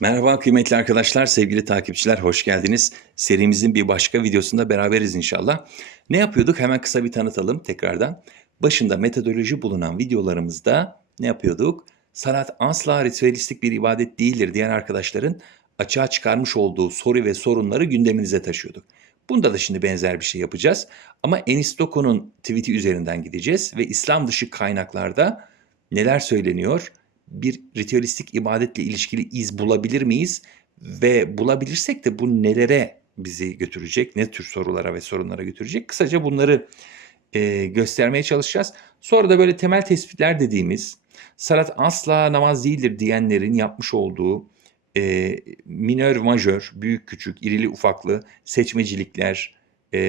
Merhaba kıymetli arkadaşlar, sevgili takipçiler hoş geldiniz. Serimizin bir başka videosunda beraberiz inşallah. Ne yapıyorduk? Hemen kısa bir tanıtalım tekrardan. Başında metodoloji bulunan videolarımızda ne yapıyorduk? Salat asla ritüelistik bir ibadet değildir diyen arkadaşların açığa çıkarmış olduğu soru ve sorunları gündeminize taşıyorduk. Bunda da şimdi benzer bir şey yapacağız. Ama Enis Doku'nun tweet'i üzerinden gideceğiz ve İslam dışı kaynaklarda neler söyleniyor? Bir ritüelistik ibadetle ilişkili iz bulabilir miyiz? Ve bulabilirsek de bu nelere bizi götürecek, ne tür sorulara ve sorunlara götürecek? Kısaca bunları e, göstermeye çalışacağız. Sonra da böyle temel tespitler dediğimiz, salat asla namaz değildir diyenlerin yapmış olduğu e, minör, majör, büyük küçük, irili ufaklı seçmecilikler e,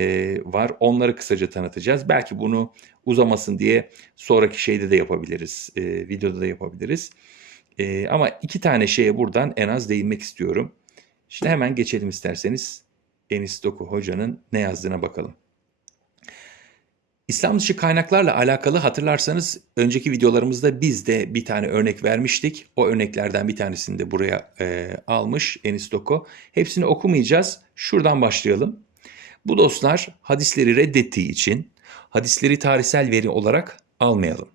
var. Onları kısaca tanıtacağız. Belki bunu uzamasın diye sonraki şeyde de yapabiliriz, e, videoda da yapabiliriz. E, ama iki tane şeye buradan en az değinmek istiyorum. Şimdi hemen geçelim isterseniz Enis Doku Hoca'nın ne yazdığına bakalım. İslam dışı kaynaklarla alakalı hatırlarsanız önceki videolarımızda biz de bir tane örnek vermiştik. O örneklerden bir tanesini de buraya e, almış Enis Doko. Hepsini okumayacağız. Şuradan başlayalım. Bu dostlar hadisleri reddettiği için hadisleri tarihsel veri olarak almayalım.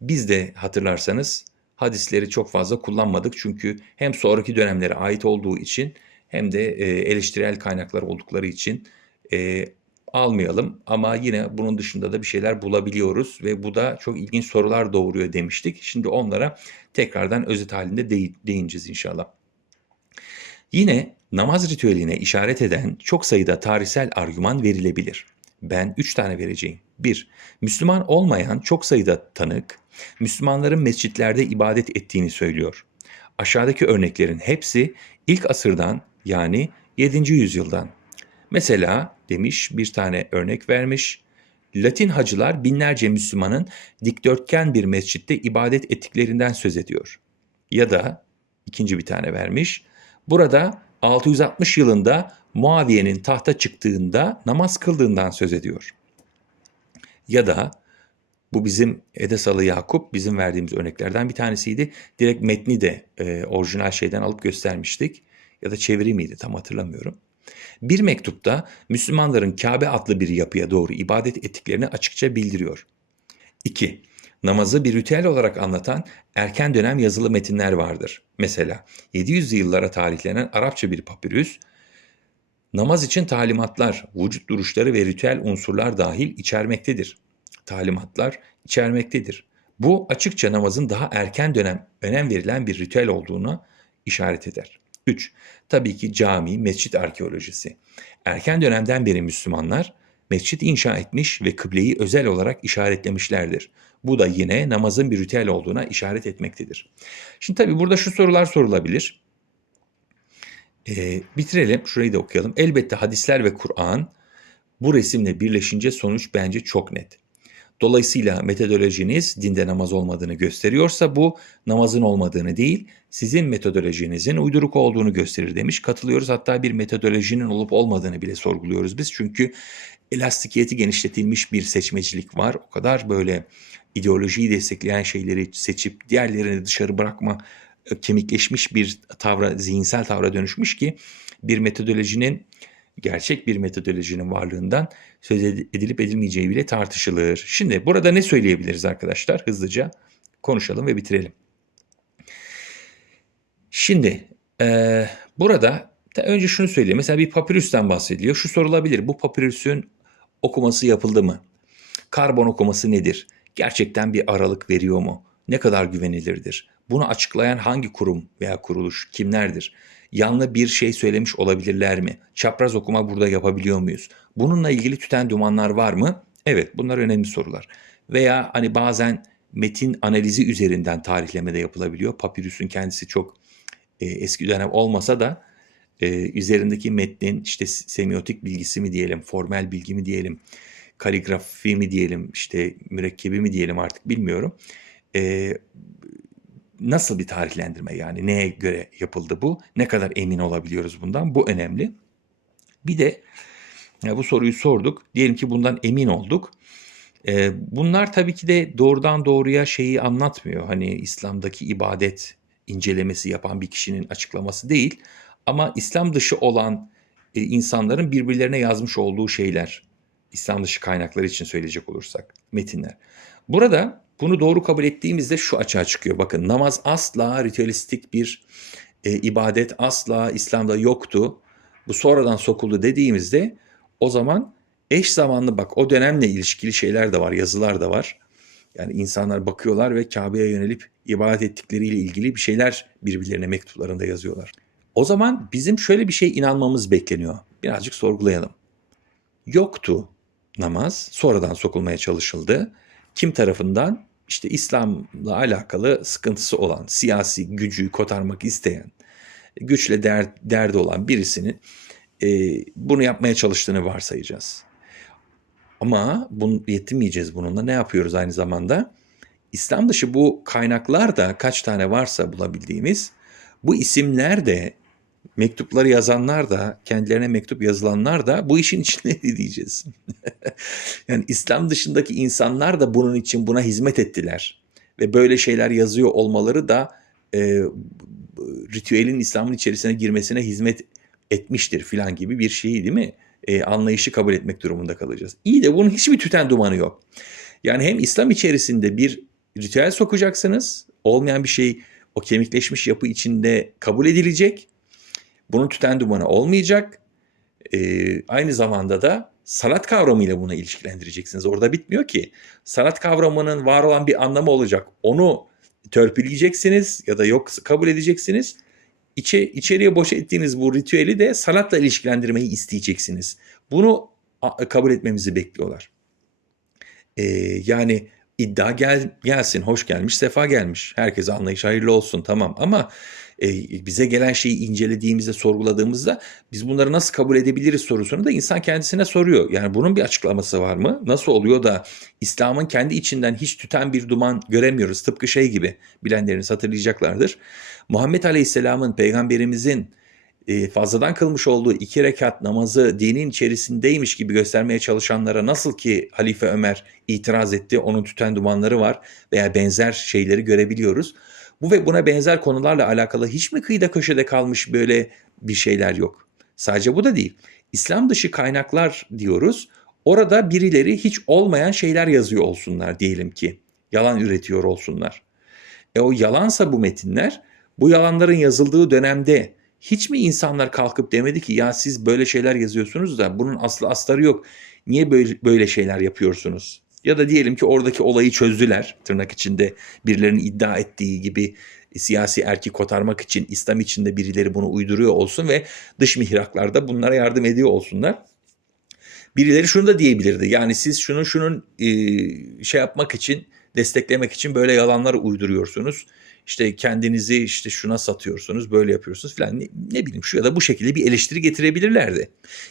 Biz de hatırlarsanız hadisleri çok fazla kullanmadık çünkü hem sonraki dönemlere ait olduğu için hem de e, eleştirel kaynaklar oldukları için e, almayalım ama yine bunun dışında da bir şeyler bulabiliyoruz ve bu da çok ilginç sorular doğuruyor demiştik. Şimdi onlara tekrardan özet halinde değineceğiz inşallah. Yine namaz ritüeline işaret eden çok sayıda tarihsel argüman verilebilir. Ben üç tane vereceğim. 1. Müslüman olmayan çok sayıda tanık, Müslümanların mescitlerde ibadet ettiğini söylüyor. Aşağıdaki örneklerin hepsi ilk asırdan yani 7. yüzyıldan. Mesela demiş bir tane örnek vermiş. Latin hacılar binlerce Müslümanın dikdörtgen bir mescitte ibadet ettiklerinden söz ediyor. Ya da ikinci bir tane vermiş. Burada 660 yılında Muaviye'nin tahta çıktığında namaz kıldığından söz ediyor. Ya da bu bizim Edesalı Yakup bizim verdiğimiz örneklerden bir tanesiydi. Direkt metni de e, orijinal şeyden alıp göstermiştik. Ya da çeviri miydi tam hatırlamıyorum. Bir mektupta Müslümanların Kabe adlı bir yapıya doğru ibadet ettiklerini açıkça bildiriyor. 2. Namazı bir ritüel olarak anlatan erken dönem yazılı metinler vardır. Mesela 700 yıllara tarihlenen Arapça bir papirüs, namaz için talimatlar, vücut duruşları ve ritüel unsurlar dahil içermektedir. Talimatlar içermektedir. Bu açıkça namazın daha erken dönem önem verilen bir ritüel olduğuna işaret eder. 3. Tabii ki cami, mescit arkeolojisi. Erken dönemden beri Müslümanlar mescit inşa etmiş ve kıbleyi özel olarak işaretlemişlerdir. Bu da yine namazın bir ritüel olduğuna işaret etmektedir. Şimdi tabii burada şu sorular sorulabilir. Ee, bitirelim, şurayı da okuyalım. Elbette hadisler ve Kur'an bu resimle birleşince sonuç bence çok net. Dolayısıyla metodolojiniz dinde namaz olmadığını gösteriyorsa bu namazın olmadığını değil, sizin metodolojinizin uyduruk olduğunu gösterir demiş. Katılıyoruz hatta bir metodolojinin olup olmadığını bile sorguluyoruz biz. Çünkü elastikiyeti genişletilmiş bir seçmecilik var. O kadar böyle ideolojiyi destekleyen şeyleri seçip diğerlerini dışarı bırakma e, kemikleşmiş bir tavra, zihinsel tavra dönüşmüş ki bir metodolojinin gerçek bir metodolojinin varlığından söz edilip edilmeyeceği bile tartışılır. Şimdi burada ne söyleyebiliriz arkadaşlar? Hızlıca konuşalım ve bitirelim. Şimdi e, burada önce şunu söyleyeyim. Mesela bir papirüsten bahsediliyor. Şu sorulabilir. Bu papirüsün okuması yapıldı mı? Karbon okuması nedir? Gerçekten bir aralık veriyor mu? Ne kadar güvenilirdir? Bunu açıklayan hangi kurum veya kuruluş kimlerdir? Yanlı bir şey söylemiş olabilirler mi? Çapraz okuma burada yapabiliyor muyuz? Bununla ilgili tüten dumanlar var mı? Evet bunlar önemli sorular. Veya hani bazen metin analizi üzerinden tarihleme de yapılabiliyor. Papirüsün kendisi çok e, eski dönem olmasa da e, üzerindeki metnin işte semiotik bilgisi mi diyelim, formel bilgi mi diyelim, kaligrafi mi diyelim, işte mürekkebi mi diyelim artık bilmiyorum. E, nasıl bir tarihlendirme yani neye göre yapıldı bu? Ne kadar emin olabiliyoruz bundan? Bu önemli. Bir de ya bu soruyu sorduk. Diyelim ki bundan emin olduk. Ee, bunlar tabii ki de doğrudan doğruya şeyi anlatmıyor. Hani İslam'daki ibadet incelemesi yapan bir kişinin açıklaması değil. Ama İslam dışı olan e, insanların birbirlerine yazmış olduğu şeyler. İslam dışı kaynakları için söyleyecek olursak metinler. Burada bunu doğru kabul ettiğimizde şu açığa çıkıyor. Bakın namaz asla ritüelistik bir e, ibadet asla İslam'da yoktu. Bu sonradan sokuldu dediğimizde o zaman eş zamanlı bak o dönemle ilişkili şeyler de var, yazılar da var. Yani insanlar bakıyorlar ve Kabe'ye yönelip ibadet ettikleriyle ilgili bir şeyler birbirlerine mektuplarında yazıyorlar. O zaman bizim şöyle bir şey inanmamız bekleniyor. Birazcık sorgulayalım. Yoktu namaz, sonradan sokulmaya çalışıldı. Kim tarafından? İşte İslam'la alakalı sıkıntısı olan, siyasi gücü kotarmak isteyen, güçle der, derdi olan birisinin e, bunu yapmaya çalıştığını varsayacağız. Ama bunu yetinmeyeceğiz bununla. Ne yapıyoruz aynı zamanda? İslam dışı bu kaynaklar da kaç tane varsa bulabildiğimiz bu isimler de mektupları yazanlar da kendilerine mektup yazılanlar da bu işin içinde diyeceğiz. yani İslam dışındaki insanlar da bunun için buna hizmet ettiler. Ve böyle şeyler yazıyor olmaları da e, ritüelin İslam'ın içerisine girmesine hizmet etmiştir filan gibi bir şey değil mi? E, anlayışı kabul etmek durumunda kalacağız. İyi de bunun hiçbir tüten dumanı yok. Yani hem İslam içerisinde bir ritüel sokacaksınız, olmayan bir şey o kemikleşmiş yapı içinde kabul edilecek. Bunun tüten dumanı olmayacak. E, aynı zamanda da sanat kavramıyla bunu ilişkilendireceksiniz. Orada bitmiyor ki. Sanat kavramının var olan bir anlamı olacak. Onu törpüleyeceksiniz ya da yok kabul edeceksiniz. İçe, içeriye boş ettiğiniz bu ritüeli de sanatla ilişkilendirmeyi isteyeceksiniz. Bunu kabul etmemizi bekliyorlar. Ee, yani iddia gel, gelsin, hoş gelmiş, sefa gelmiş. Herkese anlayış hayırlı olsun tamam ama e, bize gelen şeyi incelediğimizde, sorguladığımızda biz bunları nasıl kabul edebiliriz sorusunu da insan kendisine soruyor. Yani bunun bir açıklaması var mı? Nasıl oluyor da İslam'ın kendi içinden hiç tüten bir duman göremiyoruz? Tıpkı şey gibi bilenleriniz hatırlayacaklardır. Muhammed Aleyhisselam'ın, peygamberimizin e, fazladan kılmış olduğu iki rekat namazı dinin içerisindeymiş gibi göstermeye çalışanlara nasıl ki Halife Ömer itiraz etti, onun tüten dumanları var veya benzer şeyleri görebiliyoruz. Bu ve buna benzer konularla alakalı hiç mi kıyıda köşede kalmış böyle bir şeyler yok? Sadece bu da değil. İslam dışı kaynaklar diyoruz. Orada birileri hiç olmayan şeyler yazıyor olsunlar diyelim ki. Yalan üretiyor olsunlar. E o yalansa bu metinler, bu yalanların yazıldığı dönemde hiç mi insanlar kalkıp demedi ki ya siz böyle şeyler yazıyorsunuz da bunun aslı astarı yok. Niye böyle, böyle şeyler yapıyorsunuz? Ya da diyelim ki oradaki olayı çözdüler. Tırnak içinde birilerinin iddia ettiği gibi siyasi erki kotarmak için İslam içinde birileri bunu uyduruyor olsun ve dış mihraklarda bunlara yardım ediyor olsunlar. Birileri şunu da diyebilirdi. Yani siz şunun şunun e, şey yapmak için, desteklemek için böyle yalanları uyduruyorsunuz. İşte kendinizi işte şuna satıyorsunuz, böyle yapıyorsunuz falan. Ne, ne bileyim şu ya da bu şekilde bir eleştiri getirebilirlerdi.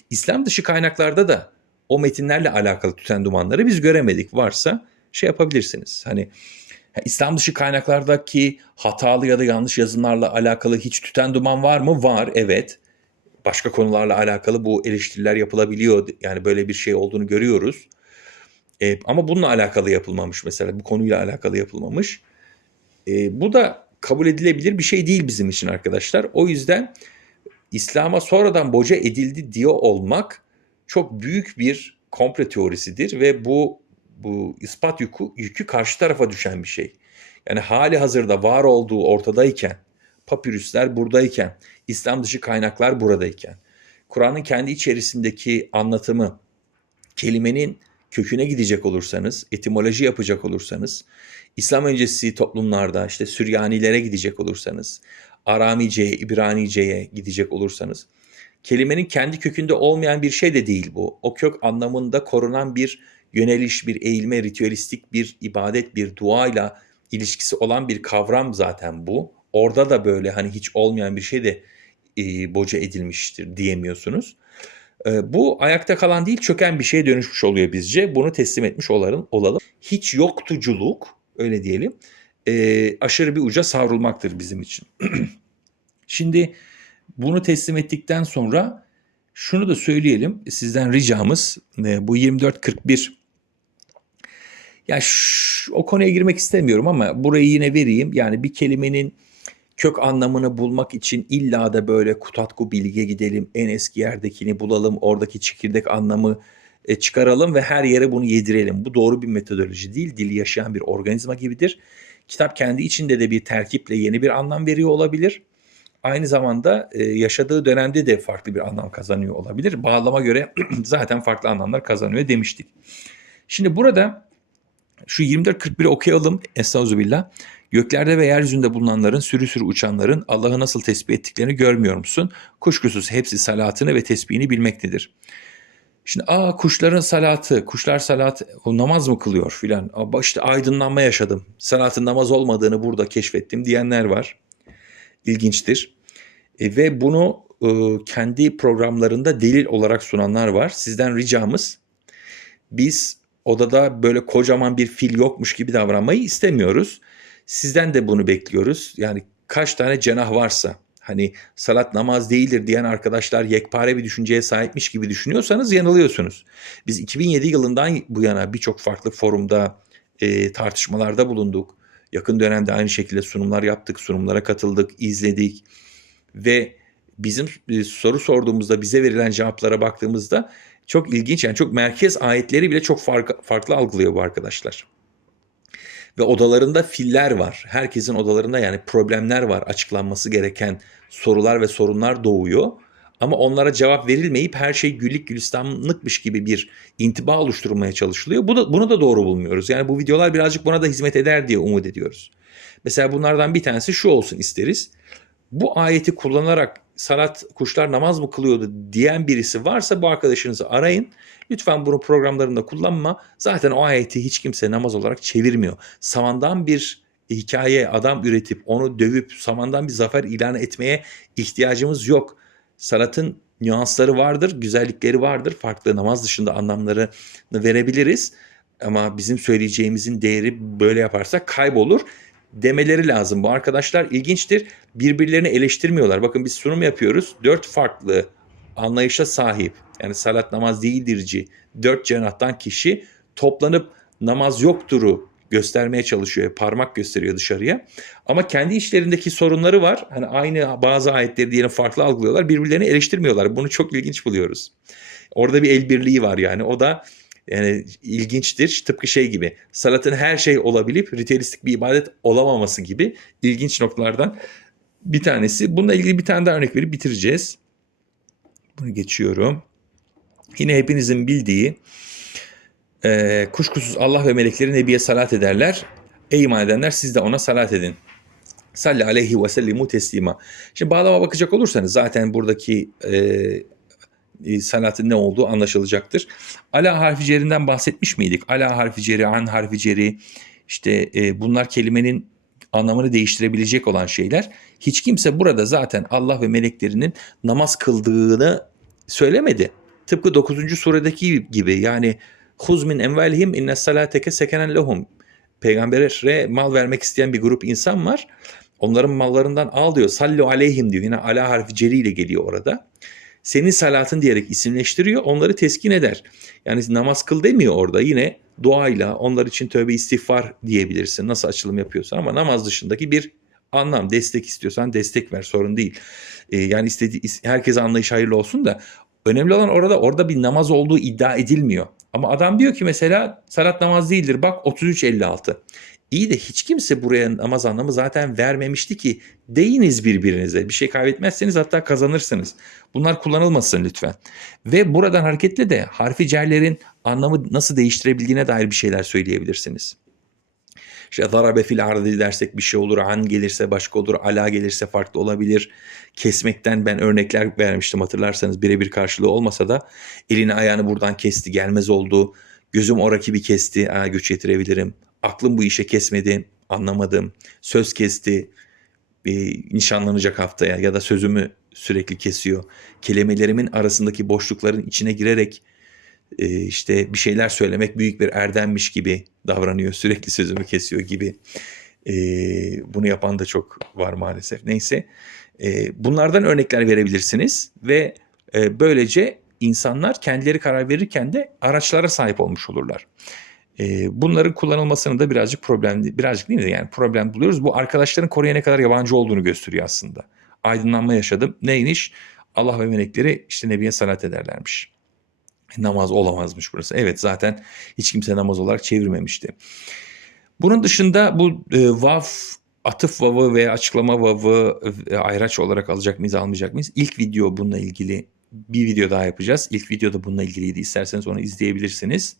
İslam dışı kaynaklarda da o metinlerle alakalı tüten dumanları biz göremedik. Varsa şey yapabilirsiniz. Hani İslam dışı kaynaklardaki hatalı ya da yanlış yazımlarla alakalı hiç tüten duman var mı? Var, evet. Başka konularla alakalı bu eleştiriler yapılabiliyor. Yani böyle bir şey olduğunu görüyoruz. E, ama bununla alakalı yapılmamış mesela. Bu konuyla alakalı yapılmamış. E, bu da kabul edilebilir bir şey değil bizim için arkadaşlar. O yüzden İslam'a sonradan boca edildi diyor olmak çok büyük bir komple teorisidir ve bu bu ispat yükü, yükü karşı tarafa düşen bir şey. Yani hali hazırda var olduğu ortadayken, papirüsler buradayken, İslam dışı kaynaklar buradayken, Kur'an'ın kendi içerisindeki anlatımı, kelimenin köküne gidecek olursanız, etimoloji yapacak olursanız, İslam öncesi toplumlarda işte Süryanilere gidecek olursanız, Aramice'ye, İbranice'ye gidecek olursanız, kelimenin kendi kökünde olmayan bir şey de değil bu. O kök anlamında korunan bir yöneliş, bir eğilme, ritüelistik bir ibadet, bir duayla ilişkisi olan bir kavram zaten bu. Orada da böyle hani hiç olmayan bir şey de e, boca edilmiştir diyemiyorsunuz. E, bu ayakta kalan değil çöken bir şeye dönüşmüş oluyor bizce. Bunu teslim etmiş olalım. olalım. Hiç yoktuculuk öyle diyelim e, aşırı bir uca savrulmaktır bizim için. Şimdi bunu teslim ettikten sonra şunu da söyleyelim. Sizden ricamız e, bu 2441 ya şu, o konuya girmek istemiyorum ama burayı yine vereyim. Yani bir kelimenin kök anlamını bulmak için illa da böyle kutatku bilge gidelim, en eski yerdekini bulalım, oradaki çekirdek anlamı e, çıkaralım ve her yere bunu yedirelim. Bu doğru bir metodoloji değil. Dili yaşayan bir organizma gibidir. Kitap kendi içinde de bir terkiple yeni bir anlam veriyor olabilir. Aynı zamanda e, yaşadığı dönemde de farklı bir anlam kazanıyor olabilir. Bağlama göre zaten farklı anlamlar kazanıyor demiştik. Şimdi burada şu 24-41'i okuyalım. Estağfirullah. Göklerde ve yeryüzünde bulunanların sürü sürü uçanların Allah'ı nasıl tesbih ettiklerini görmüyor musun? Kuşkusuz hepsi salatını ve tesbihini bilmektedir. Şimdi aa kuşların salatı, kuşlar salat, o namaz mı kılıyor filan. İşte aydınlanma yaşadım. Salatın namaz olmadığını burada keşfettim diyenler var. İlginçtir. E, ve bunu e, kendi programlarında delil olarak sunanlar var. Sizden ricamız biz odada böyle kocaman bir fil yokmuş gibi davranmayı istemiyoruz. Sizden de bunu bekliyoruz. Yani kaç tane cenah varsa hani salat namaz değildir diyen arkadaşlar yekpare bir düşünceye sahipmiş gibi düşünüyorsanız yanılıyorsunuz. Biz 2007 yılından bu yana birçok farklı forumda e, tartışmalarda bulunduk. Yakın dönemde aynı şekilde sunumlar yaptık, sunumlara katıldık, izledik ve bizim e, soru sorduğumuzda bize verilen cevaplara baktığımızda çok ilginç yani çok merkez ayetleri bile çok farklı, farklı algılıyor bu arkadaşlar. Ve odalarında filler var. Herkesin odalarında yani problemler var. Açıklanması gereken sorular ve sorunlar doğuyor. Ama onlara cevap verilmeyip her şey güllük gülistanlıkmış gibi bir intiba oluşturulmaya çalışılıyor. Bu da, bunu da doğru bulmuyoruz. Yani bu videolar birazcık buna da hizmet eder diye umut ediyoruz. Mesela bunlardan bir tanesi şu olsun isteriz. Bu ayeti kullanarak salat kuşlar namaz mı kılıyordu diyen birisi varsa bu arkadaşınızı arayın. Lütfen bunu programlarında kullanma. Zaten o ayeti hiç kimse namaz olarak çevirmiyor. Samandan bir hikaye adam üretip onu dövüp samandan bir zafer ilan etmeye ihtiyacımız yok. Salatın nüansları vardır, güzellikleri vardır. Farklı namaz dışında anlamlarını verebiliriz. Ama bizim söyleyeceğimizin değeri böyle yaparsak kaybolur demeleri lazım. Bu arkadaşlar ilginçtir. Birbirlerini eleştirmiyorlar. Bakın biz sunum yapıyoruz. Dört farklı anlayışa sahip yani salat namaz değildirci dört cenahtan kişi toplanıp namaz yoktur'u göstermeye çalışıyor. Parmak gösteriyor dışarıya. Ama kendi içlerindeki sorunları var. Hani aynı bazı ayetleri diyelim farklı algılıyorlar. Birbirlerini eleştirmiyorlar. Bunu çok ilginç buluyoruz. Orada bir el birliği var yani. O da yani ilginçtir. Tıpkı şey gibi. Salatın her şey olabilip ritüelistik bir ibadet olamaması gibi ilginç noktalardan bir tanesi. Bununla ilgili bir tane daha örnek verip bitireceğiz. Bunu geçiyorum. Yine hepinizin bildiği e, kuşkusuz Allah ve melekleri Nebi'ye salat ederler. Ey iman edenler siz de ona salat edin. Salli aleyhi ve sellimu teslima. Şimdi bağlama bakacak olursanız zaten buradaki e, e, salatın ne olduğu anlaşılacaktır. Ala harfi cerinden bahsetmiş miydik? Ala harfi ceri, an harfi ceri işte e, bunlar kelimenin anlamını değiştirebilecek olan şeyler. Hiç kimse burada zaten Allah ve meleklerinin namaz kıldığını söylemedi. Tıpkı 9. suredeki gibi yani huz min envelihim inne salateke sekenen lehum. Peygambere mal vermek isteyen bir grup insan var. Onların mallarından al diyor. Sallu aleyhim diyor. Yine ala harfi ceri ile geliyor orada. Senin salatın diyerek isimleştiriyor. Onları teskin eder. Yani namaz kıl demiyor orada. Yine duayla onlar için tövbe istiğfar diyebilirsin. Nasıl açılım yapıyorsan ama namaz dışındaki bir anlam. Destek istiyorsan destek ver sorun değil. Ee, yani istediği herkese anlayış hayırlı olsun da önemli olan orada orada bir namaz olduğu iddia edilmiyor. Ama adam diyor ki mesela salat namaz değildir. Bak 33.56. İyi de hiç kimse buraya namaz anlamı zaten vermemişti ki deyiniz birbirinize. Bir şey kaybetmezseniz hatta kazanırsınız. Bunlar kullanılmasın lütfen. Ve buradan hareketle de harfi cerlerin anlamı nasıl değiştirebildiğine dair bir şeyler söyleyebilirsiniz. İşte zarabe fil ardı dersek bir şey olur. An gelirse başka olur. Ala gelirse farklı olabilir. Kesmekten ben örnekler vermiştim hatırlarsanız birebir karşılığı olmasa da elini ayağını buradan kesti gelmez oldu. Gözüm o rakibi kesti. Aa, güç yetirebilirim. Aklım bu işe kesmedi. Anlamadım. Söz kesti. E, nişanlanacak haftaya ya da sözümü sürekli kesiyor. Kelimelerimin arasındaki boşlukların içine girerek e, işte bir şeyler söylemek büyük bir erdemmiş gibi davranıyor. Sürekli sözümü kesiyor gibi. E, bunu yapan da çok var maalesef. Neyse. E, bunlardan örnekler verebilirsiniz ve e, böylece insanlar kendileri karar verirken de araçlara sahip olmuş olurlar. E, bunların kullanılmasını da birazcık problem, birazcık değil mi yani problem buluyoruz. Bu arkadaşların Kore'ye ne kadar yabancı olduğunu gösteriyor aslında. Aydınlanma yaşadım. Neymiş? Allah ve melekleri işte Nebi'ye salat ederlermiş. Namaz olamazmış burası. Evet zaten hiç kimse namaz olarak çevirmemişti. Bunun dışında bu e, vav atıf vavı veya açıklama vavı e, ayraç olarak alacak mıyız almayacak mıyız? İlk video bununla ilgili bir video daha yapacağız. İlk videoda bununla ilgiliydi. İsterseniz onu izleyebilirsiniz.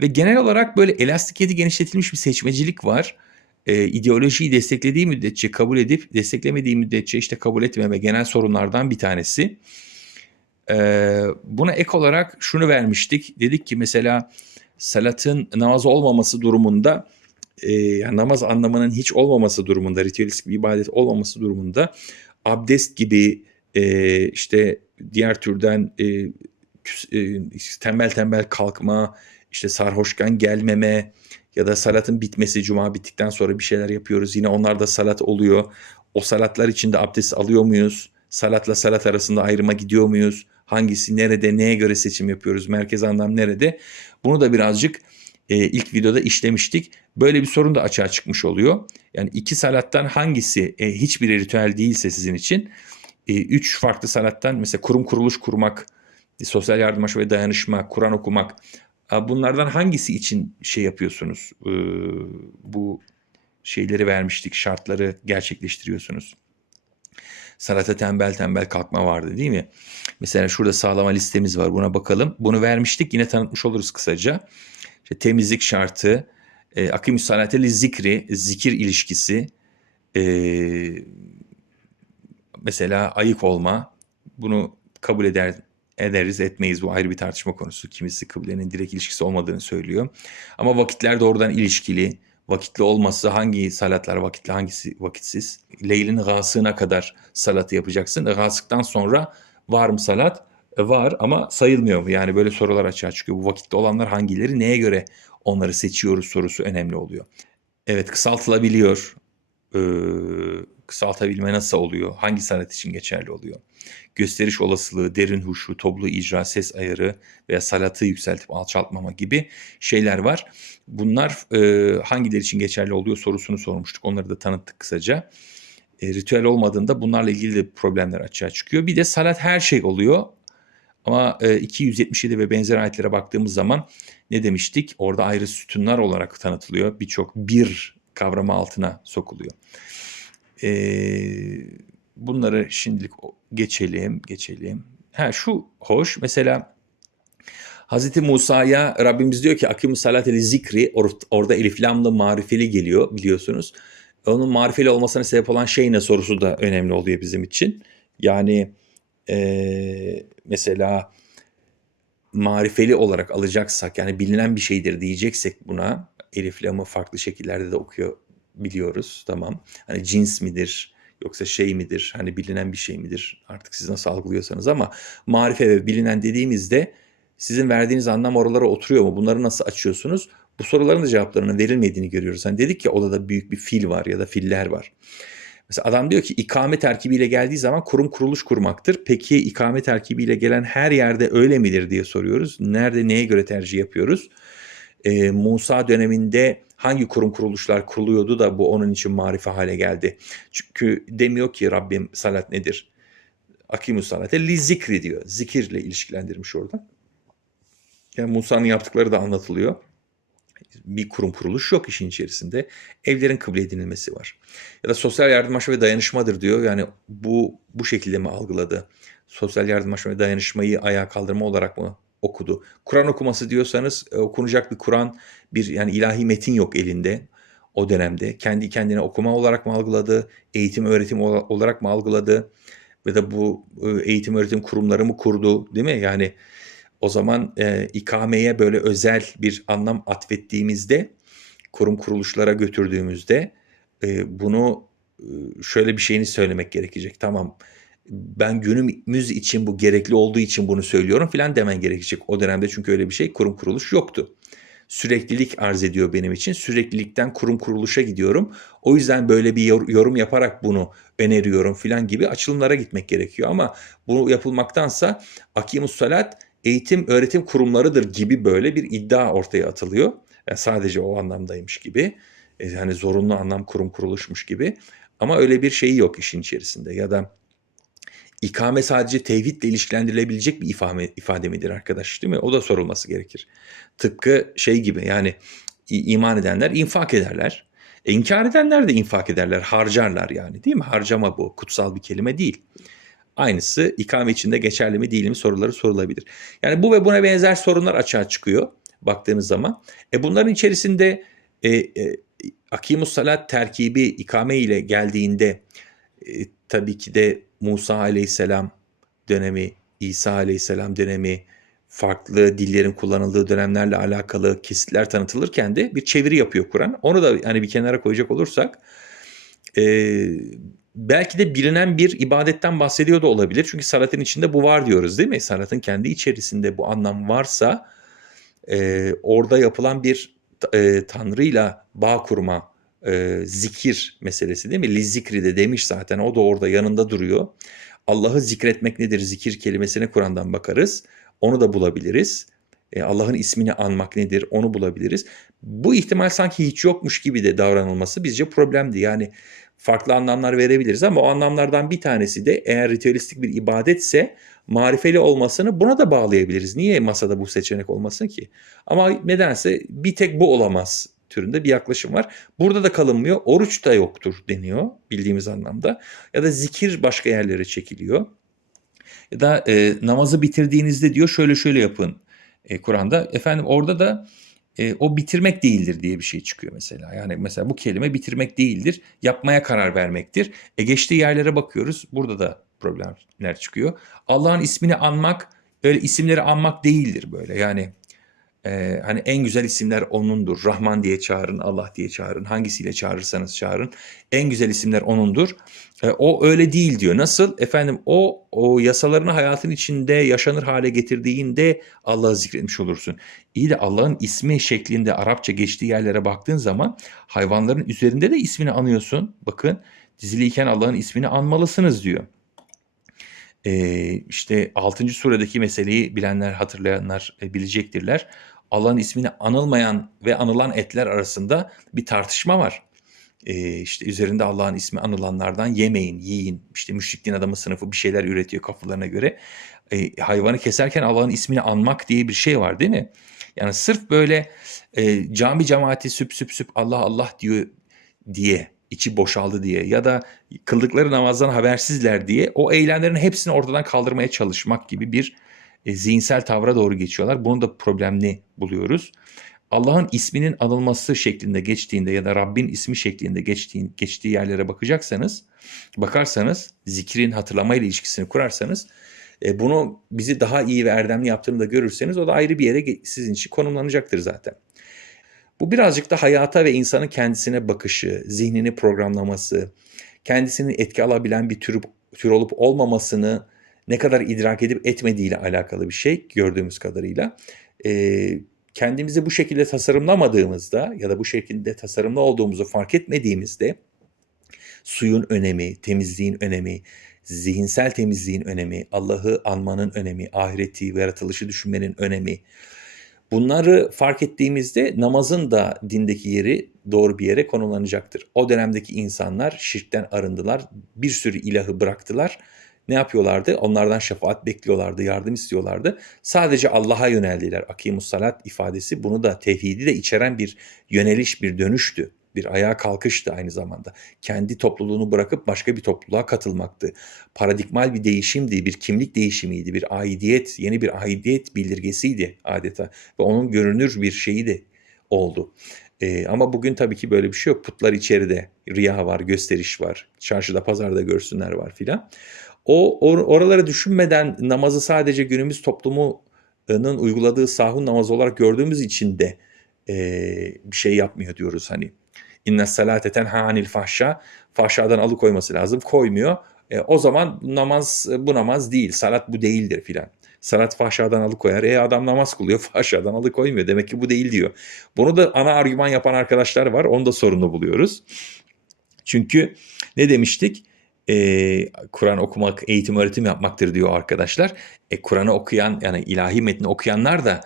Ve genel olarak böyle elastik yedi genişletilmiş bir seçmecilik var. Ee, ideolojiyi desteklediği müddetçe kabul edip desteklemediği müddetçe işte kabul etmeme genel sorunlardan bir tanesi. Ee, buna ek olarak şunu vermiştik. Dedik ki mesela salatın namaz olmaması durumunda e, yani namaz anlamının hiç olmaması durumunda, ritüelistik bir ibadet olmaması durumunda abdest gibi e, işte diğer türden e, e, tembel tembel kalkma, işte sarhoşken gelmeme ya da salatın bitmesi, cuma bittikten sonra bir şeyler yapıyoruz. Yine onlar da salat oluyor. O salatlar içinde abdest alıyor muyuz? Salatla salat arasında ayrıma gidiyor muyuz? Hangisi nerede, neye göre seçim yapıyoruz? Merkez anlam nerede? Bunu da birazcık e, ilk videoda işlemiştik. Böyle bir sorun da açığa çıkmış oluyor. Yani iki salattan hangisi e, hiçbir ritüel değilse sizin için e, üç farklı salattan mesela kurum kuruluş kurmak, sosyal yardımlaşma ve dayanışma, Kur'an okumak bunlardan hangisi için şey yapıyorsunuz? E, bu şeyleri vermiştik, şartları gerçekleştiriyorsunuz. Salata tembel tembel kalkma vardı değil mi? Mesela şurada sağlama listemiz var. Buna bakalım. Bunu vermiştik. Yine tanıtmış oluruz kısaca. İşte temizlik şartı, e, akım salateli zikri, zikir ilişkisi, e, mesela ayık olma. Bunu kabul eder ederiz etmeyiz bu ayrı bir tartışma konusu. Kimisi kıblenin direkt ilişkisi olmadığını söylüyor. Ama vakitler doğrudan ilişkili. Vakitli olması hangi salatlar vakitli hangisi vakitsiz? Leylin gâsığına kadar salatı yapacaksın. Gâsıktan sonra var mı salat? E, var ama sayılmıyor mu? Yani böyle sorular açığa çıkıyor. Bu vakitli olanlar hangileri? Neye göre onları seçiyoruz sorusu önemli oluyor. Evet kısaltılabiliyor. Ee, kısaltabilme nasıl oluyor? Hangi sanat için geçerli oluyor? Gösteriş olasılığı, derin huşu, toplu icra, ses ayarı veya salatı yükseltip alçaltmama gibi şeyler var. Bunlar e, hangileri için geçerli oluyor sorusunu sormuştuk. Onları da tanıttık kısaca. E, ritüel olmadığında bunlarla ilgili de problemler açığa çıkıyor. Bir de salat her şey oluyor. Ama e, 277 ve benzer ayetlere baktığımız zaman ne demiştik? Orada ayrı sütunlar olarak tanıtılıyor. Birçok bir kavramı altına sokuluyor. E, bunları şimdilik geçelim, geçelim. Ha şu hoş. Mesela Hazreti Musa'ya Rabbimiz diyor ki akimus salateli zikri or- orada elif lamlı marifeli geliyor biliyorsunuz. Onun marifeli olmasına sebep olan şey ne sorusu da önemli oluyor bizim için. Yani e, mesela marifeli olarak alacaksak yani bilinen bir şeydir diyeceksek buna elif lamı farklı şekillerde de okuyor biliyoruz tamam. Hani cins midir yoksa şey midir hani bilinen bir şey midir artık siz nasıl algılıyorsanız ama marife ve bilinen dediğimizde sizin verdiğiniz anlam oralara oturuyor mu? Bunları nasıl açıyorsunuz? Bu soruların da cevaplarının verilmediğini görüyoruz. Hani dedik ya odada büyük bir fil var ya da filler var. Mesela adam diyor ki ikame terkibiyle geldiği zaman kurum kuruluş kurmaktır. Peki ikame terkibiyle gelen her yerde öyle midir diye soruyoruz. Nerede neye göre tercih yapıyoruz? Ee, Musa döneminde hangi kurum kuruluşlar kuruluyordu da bu onun için marife hale geldi? Çünkü demiyor ki Rabbim salat nedir? Akimus salate li zikri diyor. Zikirle ilişkilendirmiş orada. Yani Musa'nın yaptıkları da anlatılıyor bir kurum kuruluş yok işin içerisinde. Evlerin kıble edinilmesi var. Ya da sosyal yardımlaşma ve dayanışmadır diyor. Yani bu bu şekilde mi algıladı? Sosyal yardımlaşma ve dayanışmayı ayağa kaldırma olarak mı okudu? Kur'an okuması diyorsanız e, okunacak bir Kur'an, bir yani ilahi metin yok elinde o dönemde. Kendi kendine okuma olarak mı algıladı? Eğitim öğretim olarak mı algıladı? Ve da bu e, eğitim öğretim kurumları mı kurdu? Değil mi? Yani o zaman e, ikameye böyle özel bir anlam atfettiğimizde, kurum kuruluşlara götürdüğümüzde e, bunu e, şöyle bir şeyini söylemek gerekecek. Tamam ben günümüz için bu gerekli olduğu için bunu söylüyorum filan demen gerekecek. O dönemde çünkü öyle bir şey kurum kuruluş yoktu. Süreklilik arz ediyor benim için. Süreklilikten kurum kuruluşa gidiyorum. O yüzden böyle bir yorum yaparak bunu öneriyorum filan gibi açılımlara gitmek gerekiyor. Ama bu yapılmaktansa akimus salat eğitim öğretim kurumlarıdır gibi böyle bir iddia ortaya atılıyor. Yani sadece o anlamdaymış gibi. E, hani zorunlu anlam kurum kuruluşmuş gibi. Ama öyle bir şeyi yok işin içerisinde. Ya da ikame sadece tevhidle ilişkilendirilebilecek bir ifade, ifade midir arkadaş değil mi? O da sorulması gerekir. Tıpkı şey gibi yani iman edenler infak ederler. E, inkar edenler de infak ederler, harcarlar yani değil mi? Harcama bu, kutsal bir kelime değil. Aynısı ikame içinde geçerli mi değil mi soruları sorulabilir. Yani bu ve buna benzer sorunlar açığa çıkıyor baktığınız zaman. E bunların içerisinde e, e, Akimus Salat terkibi ikame ile geldiğinde e, tabii ki de Musa Aleyhisselam dönemi, İsa Aleyhisselam dönemi, farklı dillerin kullanıldığı dönemlerle alakalı kesitler tanıtılırken de bir çeviri yapıyor Kur'an. Onu da hani bir kenara koyacak olursak e, belki de bilinen bir ibadetten bahsediyor da olabilir. Çünkü salatın içinde bu var diyoruz değil mi? Salatın kendi içerisinde bu anlam varsa e, orada yapılan bir e, tanrıyla bağ kurma, e, zikir meselesi değil mi? Li zikri de demiş zaten o da orada yanında duruyor. Allah'ı zikretmek nedir? Zikir kelimesine Kur'an'dan bakarız. Onu da bulabiliriz. E, Allah'ın ismini anmak nedir? Onu bulabiliriz. Bu ihtimal sanki hiç yokmuş gibi de davranılması bizce problemdi. Yani farklı anlamlar verebiliriz ama o anlamlardan bir tanesi de eğer ritüelistik bir ibadetse marifeli olmasını buna da bağlayabiliriz. Niye masada bu seçenek olmasın ki? Ama nedense bir tek bu olamaz türünde bir yaklaşım var. Burada da kalınmıyor. Oruç da yoktur deniyor bildiğimiz anlamda. Ya da zikir başka yerlere çekiliyor. Ya da e, namazı bitirdiğinizde diyor şöyle şöyle yapın e, Kur'an'da. Efendim orada da e, o bitirmek değildir diye bir şey çıkıyor mesela. Yani mesela bu kelime bitirmek değildir, yapmaya karar vermektir. E geçtiği yerlere bakıyoruz. Burada da problemler çıkıyor. Allah'ın ismini anmak öyle isimleri anmak değildir böyle. Yani ee, hani en güzel isimler onundur. Rahman diye çağırın, Allah diye çağırın. Hangisiyle çağırırsanız çağırın. En güzel isimler onundur. Ee, o öyle değil diyor. Nasıl? Efendim o o yasalarını hayatın içinde yaşanır hale getirdiğinde Allah'ı zikretmiş olursun. İyi de Allah'ın ismi şeklinde Arapça geçtiği yerlere baktığın zaman hayvanların üzerinde de ismini anıyorsun. Bakın diziliyken Allah'ın ismini anmalısınız diyor. Ee, işte 6. suredeki meseleyi bilenler, hatırlayanlar e, bilecektirler. Allah'ın ismini anılmayan ve anılan etler arasında bir tartışma var. Ee, işte üzerinde Allah'ın ismi anılanlardan yemeyin, yiyin. İşte müşrik din adamı sınıfı bir şeyler üretiyor kafalarına göre. Ee, hayvanı keserken Allah'ın ismini anmak diye bir şey var değil mi? Yani sırf böyle e, cami cemaati süp süp süp Allah Allah diyor diye içi boşaldı diye ya da kıldıkları namazdan habersizler diye o eylemlerin hepsini ortadan kaldırmaya çalışmak gibi bir e, zihinsel tavra doğru geçiyorlar. Bunu da problemli buluyoruz. Allah'ın isminin anılması şeklinde geçtiğinde ya da Rabbin ismi şeklinde geçtiğin, geçtiği yerlere bakacaksanız, bakarsanız, zikrin hatırlamayla ilişkisini kurarsanız, e, bunu bizi daha iyi ve erdemli yaptığını da görürseniz o da ayrı bir yere sizin için konumlanacaktır zaten. Bu birazcık da hayata ve insanın kendisine bakışı, zihnini programlaması, kendisinin etki alabilen bir tür, tür olup olmamasını ne kadar idrak edip etmediğiyle alakalı bir şey gördüğümüz kadarıyla. E, kendimizi bu şekilde tasarımlamadığımızda ya da bu şekilde tasarımlı olduğumuzu fark etmediğimizde suyun önemi, temizliğin önemi, zihinsel temizliğin önemi, Allah'ı anmanın önemi, ahireti yaratılışı düşünmenin önemi. Bunları fark ettiğimizde namazın da dindeki yeri doğru bir yere konumlanacaktır. O dönemdeki insanlar şirkten arındılar, bir sürü ilahı bıraktılar ne yapıyorlardı? Onlardan şefaat bekliyorlardı, yardım istiyorlardı. Sadece Allah'a yöneldiler. Akimus salat ifadesi bunu da tevhidi de içeren bir yöneliş, bir dönüştü. Bir ayağa kalkıştı aynı zamanda. Kendi topluluğunu bırakıp başka bir topluluğa katılmaktı. Paradigmal bir değişimdi, bir kimlik değişimiydi, bir aidiyet, yeni bir aidiyet bildirgesiydi adeta. Ve onun görünür bir şeyi de oldu. Ee, ama bugün tabii ki böyle bir şey yok. Putlar içeride, riya var, gösteriş var, çarşıda, pazarda görsünler var filan. O or, oraları düşünmeden namazı sadece günümüz toplumunun uyguladığı sahun namazı olarak gördüğümüz için de e, bir şey yapmıyor diyoruz hani. İnne salate tenha anil fahşa. Fahşadan alıkoyması lazım. Koymuyor. E, o zaman namaz bu namaz değil. Salat bu değildir filan. Salat fahşadan alıkoyar. E adam namaz kılıyor fahşadan alıkoymuyor. Demek ki bu değil diyor. Bunu da ana argüman yapan arkadaşlar var. Onu da sorunlu buluyoruz. Çünkü ne demiştik? E, Kur'an okumak eğitim öğretim yapmaktır diyor arkadaşlar. E, Kur'an'ı okuyan yani ilahi metni okuyanlar da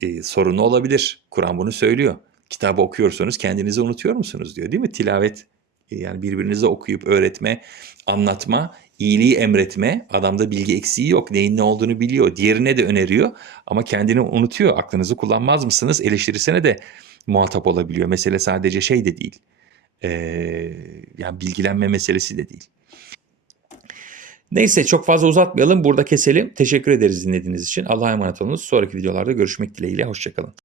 e, sorunu olabilir. Kur'an bunu söylüyor. Kitabı okuyorsanız kendinizi unutuyor musunuz diyor değil mi? Tilavet e, yani birbirinize okuyup öğretme, anlatma, iyiliği emretme. Adamda bilgi eksiği yok. Neyin ne olduğunu biliyor. Diğerine de öneriyor ama kendini unutuyor. Aklınızı kullanmaz mısınız? Eleştirisine de muhatap olabiliyor. Mesele sadece şey de değil. E, yani bilgilenme meselesi de değil. Neyse çok fazla uzatmayalım. Burada keselim. Teşekkür ederiz dinlediğiniz için. Allah'a emanet olunuz. Sonraki videolarda görüşmek dileğiyle. Hoşçakalın.